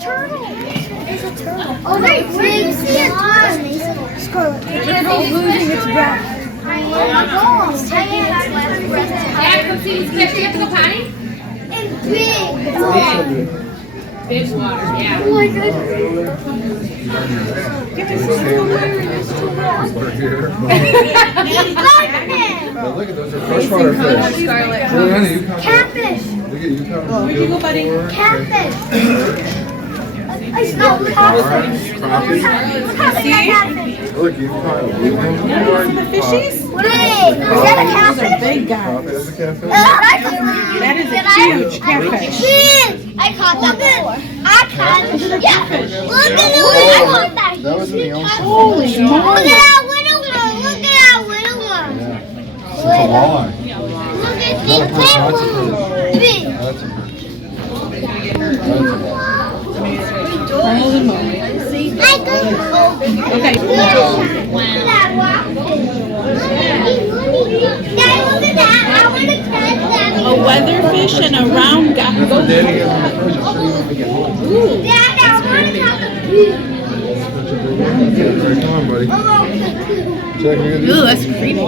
turtle. There's a turtle. Oh, wait, where do you see a turtle? Scarlet. The turtle's losing its breath. Oh my God. It's taking its last breath. Dad, come see these fish. You have to go potty? And big. Big water, yeah. Oh my goodness. Over here. Now look at those are freshwater fish. Juliana, you come. Catfish. Look at you come. Where you go, buddy? Catfish. I smell catfish. Look how big that catfish. Look, you caught a blue one. The fishies? Wait, is that a catfish? Big guys. That's a catfish. That is a huge catfish. I caught that before. I caught it. Yeah. Look at the one. I caught that. That was in the ocean. Holy Look moly. at that little one. Look at that little one. It's a walleye. Look at this big one. Big. That's a Holy moly. I go. Okay. Look at that rockfish. Dad, look at that. I want to catch that. A weatherfish and a round guy. Daddy got the first tree when we get home. Dad, I want to catch the big. Come on, buddy. Check me in. Ooh, that's creepy.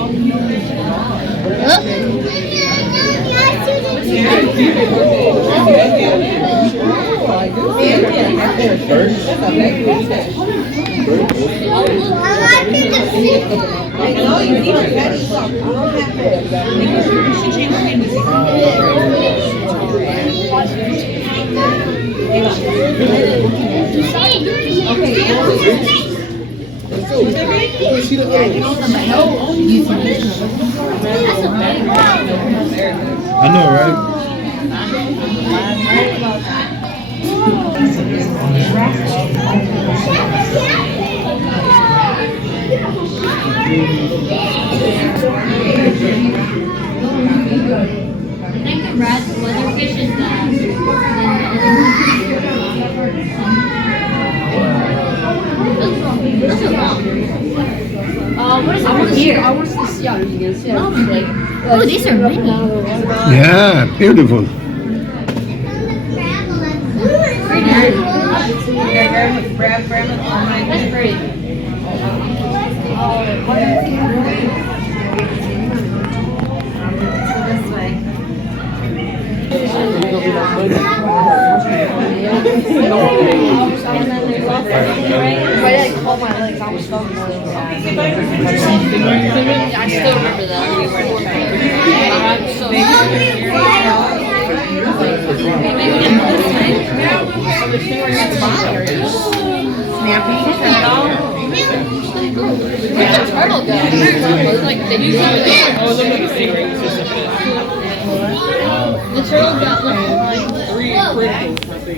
I know, right? I think the red weatherfish is what is it? Here. Oh, these are mini. Yeah, beautiful. That's pretty. I still remember that. Where'd the turtle go? Like they use it. The turtle got like 3 criticals, I think.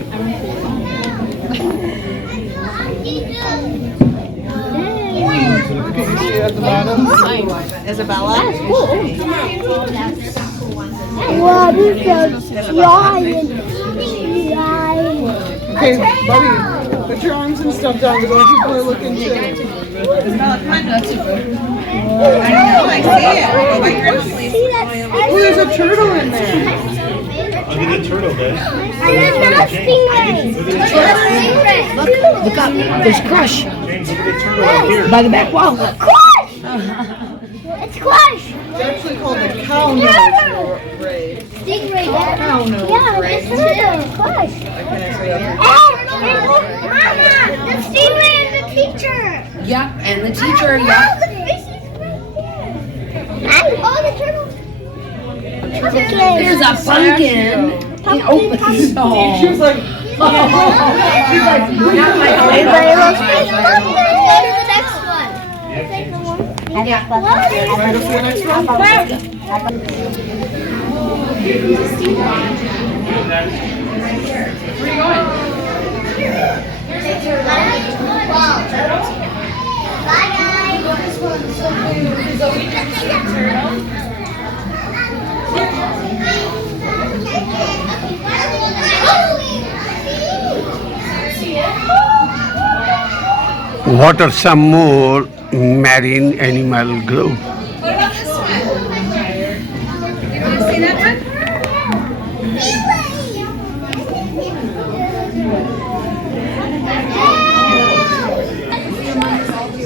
Isabella? That's cool. Wow, this is a giant. Okay, buddy, put your arms and stuff down because other people are looking too. Isabella, come on, that's it. I know, I see it. Oh, my grandma's See, that's Oh, there's a turtle in there. Look at the turtle, guys. And there's not stingrays. Look up. There's Crush James, look at the turtle right here. by the back wall. Crush! It's Crush! It's actually called a cow nose ray. Stingray. Cow nose Yeah, ray. it's turtle. Crush. Oh, Mama! The stingray is the teacher. Yep, and the teacher, Oh, yep. the fish is right there. Oh, the turtle. There's a pumpkin. He opens. Oh. She was like, She's like, not my Everybody favorite. loves fish. Let's go to the next one. ready to see the next one? Bye, guys. What are some more marine animal group?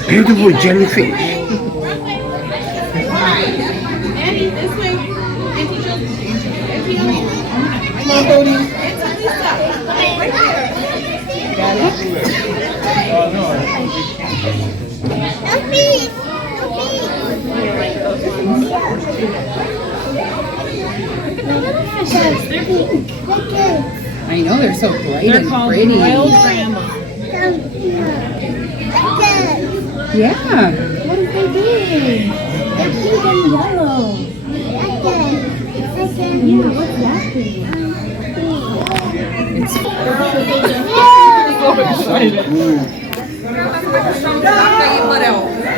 Beautiful jellyfish. Annie, this way. Come on, Bodie. Right there. Got it? I know, they're so bright They're and called pretty. wild grandma. Yeah. What if they did? They're pink and yellow. Yeah, what's that thing?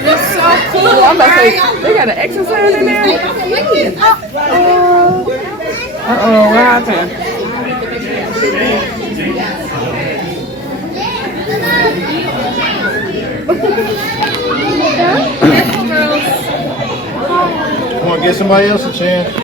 They're so cool. I'm about to say, they got an exercise in there. Uh-oh, what happened? Come on, get somebody else a chance.